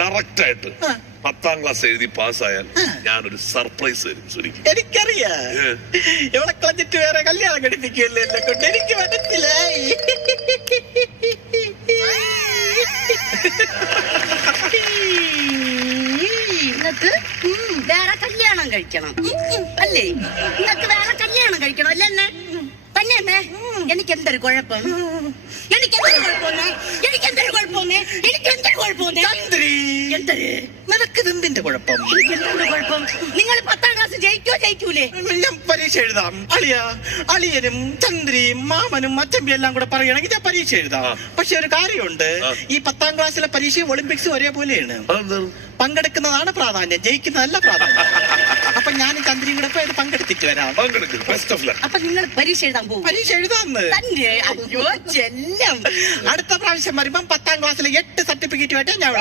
Correct ആയിട്ട് 10ാം class എഴുതി പാസ്സായാൽ ഞാനൊരു സർപ്രൈസ് തരും സുനിക്ക്. എനിക്കറിയാ എവിടെ കളഞ്ഞിട്ട് വേറെ കല്യാണം കഴിപ്പിക്കുകയല്ലേ എന്നെ കൊണ്ട്. എനിക്ക് മനസ്സിലായി. നിങ്ങക്ക് വേറെ കല്യാണം കഴിക്കണം അല്ലേ? നിങ്ങക്ക് വേറെ കല്യാണം കഴിക്കണം അല്ലേ? എന്നെ തന്നെ എന്നെ എനിക്ക് എന്തൊരു കുഴപ്പം? നിനക്കിതെന്തിന്റെ കുഴപ്പം? നിങ്ങൾ 10ാം ക്ലാസ് ജയിക്കോ ജയിക്കൂലേ? ഞാൻ പരീക്ഷ എഴുതാം. അളിയനും ചന്ദ്രിയും മാമനും അച്ചമ്പി എല്ലാം കൂടെ പറയണമെങ്കിൽ ഞാൻ പരീക്ഷ എഴുതാം. പക്ഷെ ഒരു കാര്യമുണ്ട്, ഈ 10ാം ക്ലാസ്സിലെ പരീക്ഷയും ഒളിമ്പിക്സും ഒരേപോലെയാണ്. പങ്കെടുക്കുന്നതാണ് പ്രാധാന്യം, ജയിക്കുന്നതല്ല പ്രാധാന്യം. അപ്പൊ ഞാൻ ചന്ദ്രിയും കൂടെ പോയി പങ്കെടുത്തിട്ട് വരാം. അപ്പൊ നിങ്ങൾ പരീക്ഷ എഴുതാൻ പോകും? പരീക്ഷ എഴുതാന്ന് തന്നെ? അയ്യോ ചെല്ലം. അടുത്ത പ്രാവശ്യം വരുമ്പം 10ാം ക്ലാസ്സിലെ 8 സർട്ടിഫിക്കറ്റുമായിട്ട് ഞാൻ